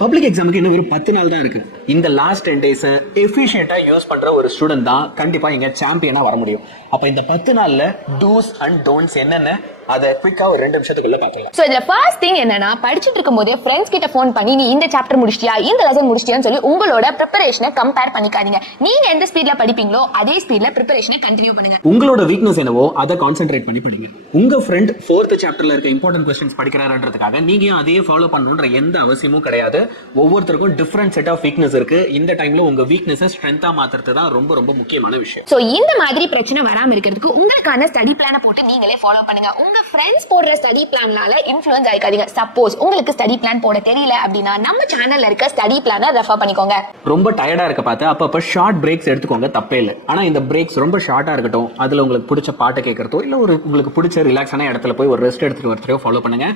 Public எக்ஸாமுக்கு இன்னும் ஒரு 10 நாள் தான் இருக்கு. இந்த லாஸ்ட் 10 டேஸ் எஃபிஷியன்ட்டா யூஸ் பண்ற ஒரு ஸ்டூடெண்ட் தான் கண்டிப்பா இங்க சாம்பியனா வர முடியும். அப்ப இந்த 10 நாள்ல டூஸ் அண்ட் டோன்ட்ஸ் என்னென்ன அதை குயிக்கா ஒரு 2 நிமிஷத்துக்குள்ள பார்க்கலாம். சோ இதுல ஃபர்ஸ்ட் திங் என்னன்னா, படிச்சிட்டு இருக்கும்போதே ஃப்ரெண்ட்ஸ் கிட்ட ஃபோன் பண்ணி நீ இந்த சாப்டர் முடிச்சிட்டியா, இந்த லெசன் முடிச்சிட்டியான்னு சொல்லி உங்களோட ப்ரிப்பரேஷனை கம்பேர் பண்ணிக்காதீங்க. நீங்க எந்த ஸ்பீட்ல படிப்பீங்களோ அதே ஸ்பீட்ல ப்ரிப்பரேஷனை கண்டினியூ பண்ணுங்க. உங்களோட வீக்னஸ் என்னவோ அதை கான்சென்ட்ரேட் பண்ணி படிங்க. உங்க ஃப்ரெண்ட் 4th சாப்டர்ல இருக்க இம்பார்ட்டன்ட் क्वेश्चंस படிக்கிறாருன்றதுக்காக நீங்க அதையே ஃபாலோ பண்ணணும்ன்ற எந்த அவசியமும் கிடையாது. ஒவ்வொருத்தருக்கும் டிஃபரண்ட் செட் ஆஃப் வீக்னஸ் இருக்கு. இந்த டைம்ல உங்க வீக்னஸை ஸ்ட்ரெngthா மாத்துறது தான் ரொம்ப ரொம்ப முக்கியமான விஷயம். சோ இந்த மாதிரி பிரச்சனை வராம இருக்கிறதுக்கு உங்களுக்கான ஸ்டடி பிளானை போட்டு நீங்களே ஃபாலோ பண்ணுங்க. உங்க ஃப்ரெண்ட்ஸ் போடுற ஸ்டடி பிளான்னால இன்ஃப்ளூயன்ஸ் ஆயிக்காதீங்க. சப்போஸ் உங்களுக்கு ஸ்டடி பிளான் போட தெரியல அப்படின்னா நம்ம சேனல்ல இருக்க ஸ்டடி பிளானை ரெஃபர் பண்ணிக்கோங்க. ரொம்ப டயர்டா இருக்க பார்த்து அப்பப்ப ஷார்ட் பிரேக்ஸ் எடுத்துக்கோங்க, தப்பே இல்லை. ஆனா இந்த பிரேக்ஸ் ரொம்ப ஷார்ட்டா இருக்கட்டும். அதுல உங்களுக்கு பிடிச்ச பாட்டை கேட்கறதோ இல்ல உங்களுக்கு பிடிச்ச ரிலாக்ஸான இடத்துல போய் ஒரு ரெஸ்ட் எடுத்துட்டு வரதையோ ஃபாலோ பண்ணுங்க.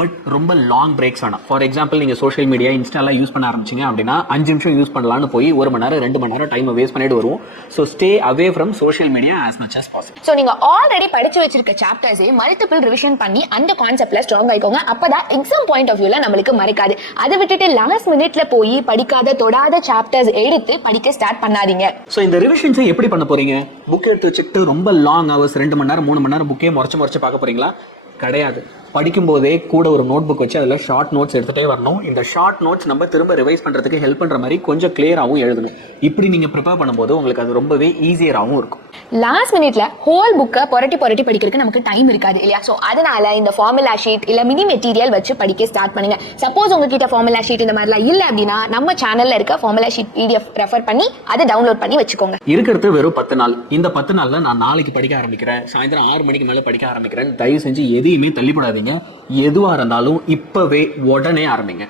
பட் ரொம்ப லாங் பிரேக்ஸ் வேணாம். ஃபார் எக்ஸாம்பிள் நீங்க சோஷியல் மீடியா இன்ஸ்டாலாம் யூஸ் பண்ண ஆரம்பிச்சீங்க அப்படின்னா 5 நிமிஷம் யூஸ் பண்ணலாம்னு போய் 1 மணி நேரம் 2 மணி நேரம் டைம் வேஸ்ட் பண்ணிட்டு வருவோம். So stay away from social media as much as possible. So நீங்க ஆல்ரெடி படிச்சு வச்சிருக்க சாப்டர்ஸே மல்டிபிள் ரிவிஷன் பண்ணி அந்த கான்செப்ட்ல ஸ்ட்ராங் ஆயிக்கோங்க. அப்பதான் எக்ஸாம் பாயிண்ட் ஆஃப் வியூல நம்மளுக்கு மறக்காது. அதை விட்டுட்டு லாஸ்ட் மினிட்ல போய் படிக்காத தொடாத சாப்டர்ஸ் எடுத்து படிக்க ஸ்டார்ட் பண்ணாதீங்க. சோ இந்த ரிவிஷன்ஸை எப்படி பண்ண போறீங்க? புக் எடுத்து வச்சுட்டு ரொம்ப லாங் ஹவர்ஸ் 2 மணி நேரம் 3 மணி நேரம் புக்கே முறைச்சு பார்க்க போறீங்களா? கிடையாது. படிக்கும் போதே கூட ஒரு நோட் புக் வச்சு அதில் ஷார்ட் நோட்ஸ் எடுத்துகிட்டே வரணும். இந்த ஷார்ட் நோட்ஸ் நம்ம திரும்ப ரிவைஸ் பண்ணுறதுக்கு ஹெல்ப் பண்ணுற மாதிரி கொஞ்சம் கிளியராகவும் எழுதணும். இப்படி நீங்கள் ப்ரிப்பேர் பண்ணும்போது உங்களுக்கு அது ரொம்பவே ஈஸியராகவும் இருக்கும். லாஸ்ட் மினிட்ல ஹோல் புக்கை புரட்டி படிக்கிறதுக்கு நமக்கு டைம் இருக்காது இல்லையா? ஸோ அதனால இந்த ஃபார்முலா ஷீட் இல்லை மினி மெட்டீரியல் வச்சு படிக்க ஸ்டார்ட் பண்ணுங்க. சப்போஸ் உங்ககிட்ட ஃபார்முலா ஷீட் இந்த மாதிரிலாம் இல்லை அப்படின்னா நம்ம சேனல்ல இருக்க ஃபார்முலா ஷீட் PDF ரெஃபர் பண்ணி அதை டவுன்லோட் பண்ணி வச்சுக்கோங்க. இருக்கிறது வெறும் 10 நாள். இந்த 10 நாள்ல நான் நாளைக்கு படிக்க ஆரம்பிக்கிறேன், சாயந்தரம் 6 மணிக்கு மேலே படிக்க ஆரம்பிக்கிறேன், தயவு செஞ்சு எதையுமே தள்ளிப்படாதீங்க. எதுவா இருந்தாலும் இப்பவே உடனே ஆரம்பிங்க.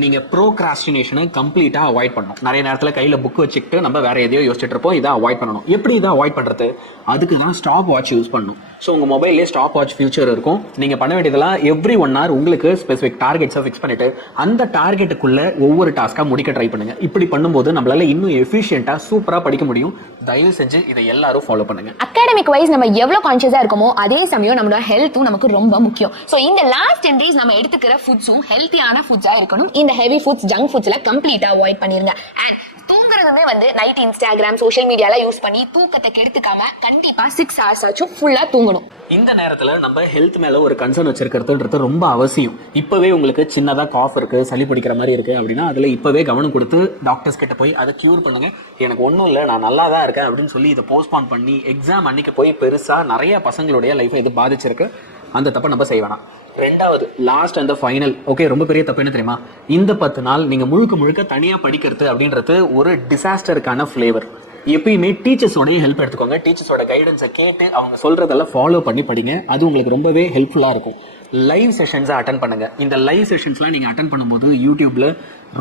நீங்க ப்ரோக்ராஸ்டினேஷனை கம்ப்ளீட்டா அவாய்ட் பண்ணணும். நிறைய நேரத்துல கையில புக் வச்சுக்கிட்டு நம்ம வேற எதையோ யோசிச்சுட்டு இருப்போம். இதை அவாய்ட் பண்ணணும். எப்படி இதை அவாய்ட் பண்றது? அதுக்கு தான் ஸ்டாப் வாட்ச் யூஸ் பண்ணணும். ஸோ உங்க மொபைல்லே ஸ்டாப் வாட்ச் ஃபியூச்சர் இருக்கும். நீங்க பண்ண வேண்டியதெல்லாம் எவ்ரி 1 hour உங்களுக்கு ஸ்பெசிஃபிக் டார்கெட்ஸை ஃபிக்ஸ் பண்ணிட்டு அந்த டார்கெட்டுக்குள்ள ஒவ்வொரு டாஸ்கா முடிக்க ட்ரை பண்ணுங்க. இப்படி பண்ணும்போது நம்மளால இன்னும் எஃபிஷியன்ட்டா சூப்பரா படிக்க முடியும். தயவு செஞ்சு இதை எல்லாரும் ஃபாலோ பண்ணுங்க. அகாடமிக் வைஸ் நம்ம எவ்வளவு கான்ஷியஸா இருக்கோமோ அதே சமயம் நம்மளோட ஹெல்த்தும் நமக்கு ரொம்ப முக்கியம். ஸோ இந்த லாஸ்ட் 10 days நம்ம எடுத்துக்கிற ஃபுட்ஸும் ஹெல்த்தியான ஃபுட்ஸா இருக்கணும். இந்த ஹெவி ஃபுட்ஸ் ஜங்க் ஃபுட்ஸ்ல கம்ப்ளீட்டா அவாய்ட் பண்ணிருங்க. அண்ட் தூங்குறதுமே நைட் இன்ஸ்டாகிராம் சோஷியல் மீடியால யூஸ் பண்ணி தூக்கத்தை கெடுத்துக்காம கண்டிப்பா 6 hours ஆச்சும் ஃபுல்லா தூங்கணும். இந்த நேரத்துல நம்ம ஹெல்த் மேல ஒரு கன்சர்ன் வச்சிருக்கிறதுன்றது ரொம்ப அவசியம். இப்பவே உங்களுக்கு சின்னதா காஃப் இருக்கு, சளி பிடிக்கிற மாதிரி இருக்கு அப்படின்னா அதுல இப்பவே கவனம் கொடுத்து டாக்டர்ஸ் கிட்ட போய் அதை கியூர் பண்ணுங்க. எனக்கு ஒன்றும் இல்லை, நான் நல்லா தான் இருக்கேன் அப்படின்னு சொல்லி இதை போஸ்ட்பான் பண்ணி எக்ஸாம் அன்னைக்கு போய் பெருசா நிறைய பசங்களுடைய லைஃபை இது பாதிச்சிருக்கு. அந்த தப்பை நம்ம செய்வேணாம். ரெண்டாவது லாஸ்ட் அண்ட் ஃபைனல் ஓகே, ரொம்ப பெரிய தப்பு என்ன தெரியுமா? இந்த 10 நாள் நீங்க முழுக்க தனியா படிக்கிறது அப்படின்றது ஒரு டிசாஸ்டருக்கான ஃபிளேவர். எப்பயுமே டீச்சர்ஸோடைய ஹெல்ப் எடுத்துக்கோங்க. டீச்சர்ஸோட கைடன்ஸை கேட்டு அவங்க சொல்றதெல்லாம் ஃபாலோ பண்ணி படிங்க. அது உங்களுக்கு ரொம்பவே ஹெல்ப்ஃபுல்லா இருக்கும். லைவ் செஷன்ஸை அட்டன் பண்ணுங்க. இந்த லைவ் செஷன்ஸ்லாம் நீங்க அட்டன் பண்ணும்போது யூடியூப்ல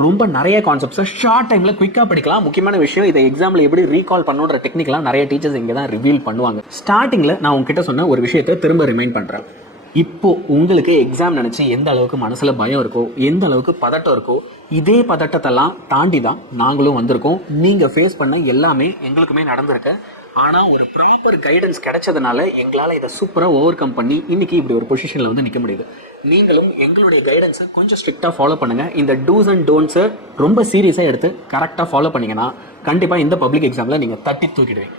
ரொம்ப நிறைய கான்செப்ட்ஸை ஷார்ட் டைம்ல குயிக்கா படிக்கலாம். முக்கியமான விஷயம், இதை எக்ஸாம்ல எப்படி ரீகால் பண்ணுன்ற டெக்னிக்லாம் நிறைய டீச்சர்ஸ் இங்கே தான் ரிவீல் பண்ணுவாங்க. ஸ்டார்டிங்ல நான் உங்ககிட்ட சொன்ன ஒரு விஷயத்தை திரும்ப ரிமைண்ட் பண்றேன். இப்போ உங்களுக்கு எக்ஸாம் நினைச்சு எந்த அளவுக்கு மனசுல பயம் இருக்கோ, எந்த அளவுக்கு பதட்டம் இருக்கோ, இதே பதட்டத்தெல்லாம் தாண்டி தான் நாங்களும் வந்திருக்கோம். நீங்க ஃபேஸ் பண்ண எல்லாமே எங்களுக்குமே நடந்திருக்கு. ஆனா ஒரு ப்ராப்பர் கைடன்ஸ் கிடைச்சதுனால எங்களால இதை சூப்பரா ஓவர் கம் பண்ணி இன்னைக்கு இப்படி ஒரு பொசிஷன்ல நிக்க முடியுது. நீங்களும் எங்களுடைய கைடன்ஸை கொஞ்சம் ஸ்ட்ரிக்டா ஃபாலோ பண்ணுங்க. இந்த டூஸ் அண்ட் டோன்ட்ஸை ரொம்ப சீரியஸா எடுத்து கரெக்டா ஃபாலோ பண்ணீங்கன்னா கண்டிப்பா இந்த பப்ளிக் எக்ஸாம்ல நீங்க தட்டி தூக்கிடுவீங்க.